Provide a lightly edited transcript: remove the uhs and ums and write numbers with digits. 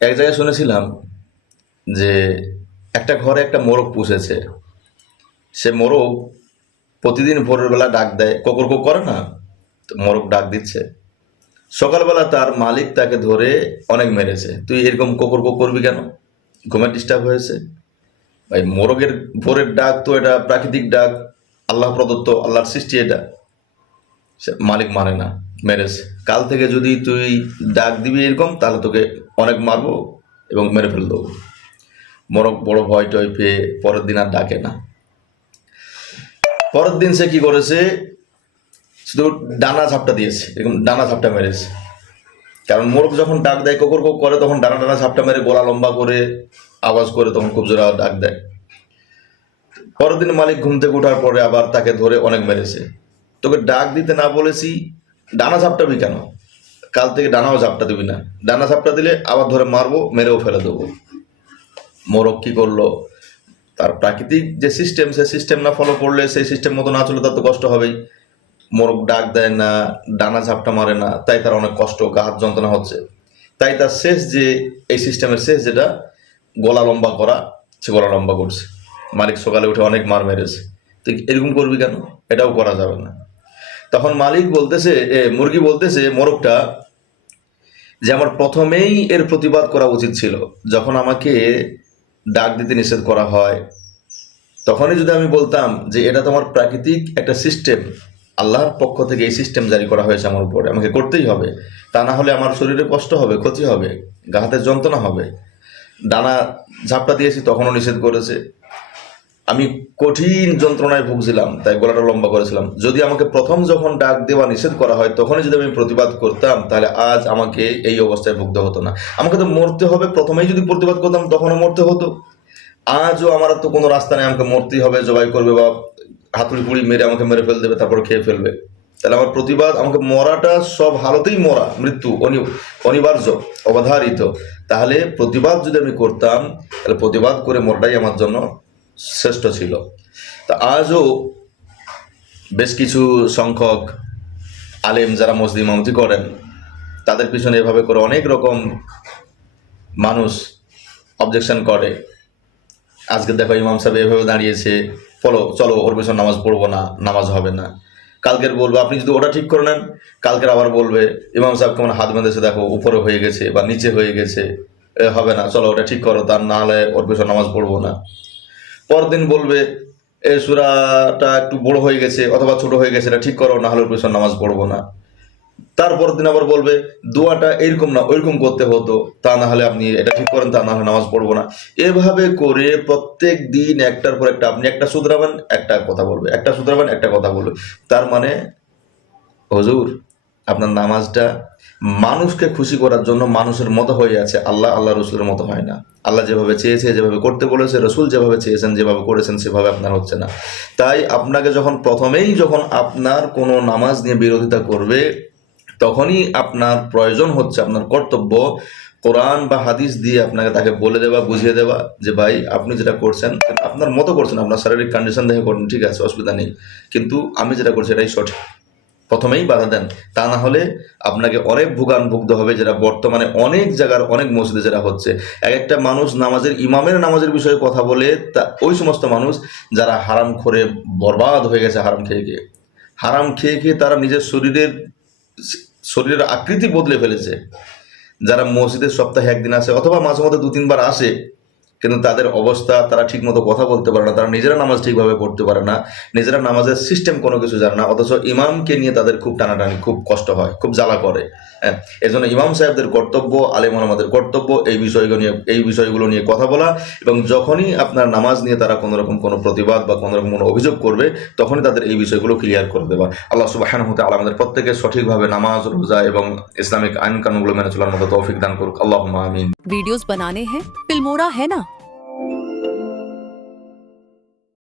এক জায়গায় শুনেছিলাম যে একটা ঘরে একটা মোরগ পুষেছে। সে মোরগ প্রতিদিন ভোরের বেলা ডাক দেয়, কোকর কোক করে না, তো মোরগ ডাক দিচ্ছে। সকালবেলা তার মালিক তাকে ধরে অনেক মেরেছে, তুই এরকম কোকর কোক করবি কেন, ঘুমের ডিস্টার্ব হয়েছে। ভাই, মোরগের ভোরের ডাক তো এটা প্রাকৃতিক ডাক, আল্লাহ প্রদত্ত, আল্লাহর সৃষ্টি এটা। সে মালিক মানে না, মেরেছে। কাল থেকে যদি তুই ডাক দিবি এরকম, তাহলে তোকে অনেক মারবো এবং মেরে ফেল দেবো। মোরগ বড় ভয় টয় পেয়ে পরের দিন আর ডাকে না। পরের দিন সে কি করেছে, শুধু ডানা ঝাপটা দিয়েছে, এরকম ডানা ঝাপটা মেরেছে। কারণ মোরগ যখন ডাক দেয়, কোকর কোক করে, তখন ডানা ডানা ঝাপটা মেরে গলা লম্বা করে আওয়াজ করে, তখন খুব জোরে ডাক দেয়। পরের দিন মালিক ঘুম থেকে ওঠার পরে আবার তাকে ধরে অনেক মেরেছে। তোকে ডাক দিতে না বলেছি, ডানা ঝাপটাবি কেন, কাল থেকে ডানাও ঝাপটা দিবি না। ডানা ঝাপটা দিলে আবার ধরে মারবো, মেরেও ফেলে দেবো। মোরগ কি করলো, তার প্রাকৃতিক যে সিস্টেম, সে সিস্টেম না ফলো করলে, সেই সিস্টেম মতো না চলে, তার তো কষ্ট হবেই। মোরগ ডাক দেয় না, ডানা ঝাপটা মারে না, তাই তার অনেক কষ্ট, গা হাত যন্ত্রণা হচ্ছে। তাই তার শেষ যে, এই সিস্টেমের শেষ যেটা গলা লম্বা করা, সে গলা লম্বা করছে। মালিক সকালে উঠে অনেক মার মেরেছে। তুই এরকম করবি কেন, এটাও করা যাবে না। তখন মালিক বলতেছে, মুরগি বলতেছে মোরগটা, যে আমার প্রথমেই এর প্রতিবাদ করা উচিত ছিল। যখন আমাকে ডাক দিতে নিষেধ করা হয়, তখনই যদি আমি বলতাম যে এটা তোমার প্রাকৃতিক একটা সিস্টেম, আল্লাহর পক্ষ থেকে এই সিস্টেম জারি করা হয়েছে আমার উপরে, আমাকে করতেই হবে, তা না হলে আমার শরীরে কষ্ট হবে, ক্ষতি হবে, গা হাতের যন্ত্রণা হবে। ডানা ঝাপটা দিয়েছি, তখনও নিষেধ করেছে। আমি কঠিন যন্ত্রণায় ভুগছিলাম, তাই গলাটা লম্বা করেছিলাম। যদি আমাকে প্রথম যখন ডাক দেওয়া নিষেধ করা হয়, তখনই যদি আমি প্রতিবাদ করতাম, তাহলে আজ আমাকে এই অবস্থায় ভুগতে হতো না। আমাকে তো মরতে হবে, প্রথমেই যদি প্রতিবাদ করতাম তখনও মরতে হতো। আজও আমার তো কোনো রাস্তা নেই, আমাকে মরতেই হবে, জবাই করবে বা হাতুড়ি কুড়ি মেরে আমাকে মেরে ফেল দেবে, তারপর খেয়ে ফেলবে। তাহলে আমার প্রতিবাদ, আমাকে মরাটা সব হালতেই মরা, মৃত্যু অনিবার্য, অবধারিত। তাহলে প্রতিবাদ যদি আমি করতাম, তাহলে প্রতিবাদ করে মরাটাই আমার জন্য শ্রেষ্ঠ ছিল। তা আজও বেশ কিছু সংখ্যক আলেম যারা মসজিদ ইমামতি করেন, তাদের পিছনে এভাবে করে অনেক রকম মানুষ অবজেকশন করে। আজকে দেখো ইমাম সাহেব এভাবে দাঁড়িয়েছে, চলো ওর পেছনে নামাজ পড়বো না, নামাজ হবে না। কালকের বলবে আপনি যদি ওটা ঠিক করে নেন, কালকের আবার বলবে ইমাম সাহেব কেমন হাত বেঁধেছে, দেখো উপরে হয়ে গেছে বা নিচে হয়ে গেছে, হবে না, চলো ওটা ঠিক করো, তার না হলে ওর পেছনে নামাজ পড়বো না। পরদিন বলবে এ সূরাটা একটু বড় হয়ে গেছে অথবা ছোট হয়ে গেছে, এটা ঠিক করো, না হলে ওর পেছনে নামাজ পড়বো না। তারপর দিন আবার বলবে দোয়াটা এরকম না ওইরকম করতে হতো, তা না হলে আপনি এটা ঠিক করেন, তা না হলে নামাজ পড়বো না। এভাবে করে প্রত্যেক দিন একটার পর একটা, আপনি একটা শুধরাবেন একটা কথা বলবে, একটা শুধরাবেন একটা কথা বলবে। তার মানে হুজুর, আপনার নামাজটা মানুষকে খুশি করার জন্য মানুষের মতো হয়ে আছে, আল্লাহ রসুলের মতো হয় না। আল্লাহ যেভাবে চেয়েছে, যেভাবে করতে বলেছে, রসুল যেভাবে চেয়েছেন, যেভাবে করেছেন, সেভাবে আপনার হচ্ছে না। তাই আপনাকে যখন আপনার কোনো নামাজ নিয়ে বিরোধিতা করবে, তখনই আপনার প্রয়োজন হচ্ছে, আপনার কর্তব্য কোরআন বা হাদিস দিয়ে আপনাকে তাকে বলে দেওয়া, বুঝিয়ে দেওয়া যে ভাই আপনি যেটা করছেন আপনার মতো করছেন, আপনার শারীরিক কন্ডিশন দেখে করুন, ঠিক আছে, অসুবিধা নেই, কিন্তু আমি যেটা করছি এটাই সঠিক। প্রথমেই বাধা দেন, তা না হলে আপনাকে অনেক ভুগতে হবে, যেটা বর্তমানে অনেক জায়গার অনেক মসজিদে যেটা হচ্ছে। এক একটা মানুষ ইমামের নামাজের বিষয়ে কথা বলে, তা ওই সমস্ত মানুষ যারা হারাম করে বরবাদ হয়ে গেছে, হারাম খেয়ে খেয়ে তারা নিজের শরীরের আকৃতি বদলে ফেলেছে। যারা মসজিদে সপ্তাহে একদিন আসে অথবা মাঝে মধ্যে 2-3 বার আসে, কিন্তু তাদের অবস্থা, তারা ঠিক মতো কথা বলতে পারে না, তারা নিজেরা নামাজ ঠিকভাবে পড়তে পারে না, নিজেরা নামাজের সিস্টেম কোনো কিছু জানে না, অথচ ইমামকে নিয়ে তাদের খুব টানাটানি, খুব কষ্ট হয়, খুব জ্বালা করে। হ্যাঁ, এই জন্য ইমাম সাহেবদের কর্তব্য, আলেম ওলামাদের কর্তব্য এই বিষয়গুলো নিয়ে কথা বলা। এবং যখনই আপনার নামাজ নিয়ে তারা কোনো প্রতিবাদ বা কোনো রকম কোনো অভিযোগ করবে, তখনই তাদের এই বিষয়গুলো ক্লিয়ার করে দেওয়া। আল্লাহ সুবহানাহু ওয়া তাআলা আমাদের প্রত্যেকের সঠিকভাবে নামাজ, রোজা এবং ইসলামিক আইন কানুনগুলো মেনে চলার মতো তৌফিক দান করুক। আল্লাহুম্মা আমিন। वीडियोस बनाने हैं, फिल्मोरा है ना।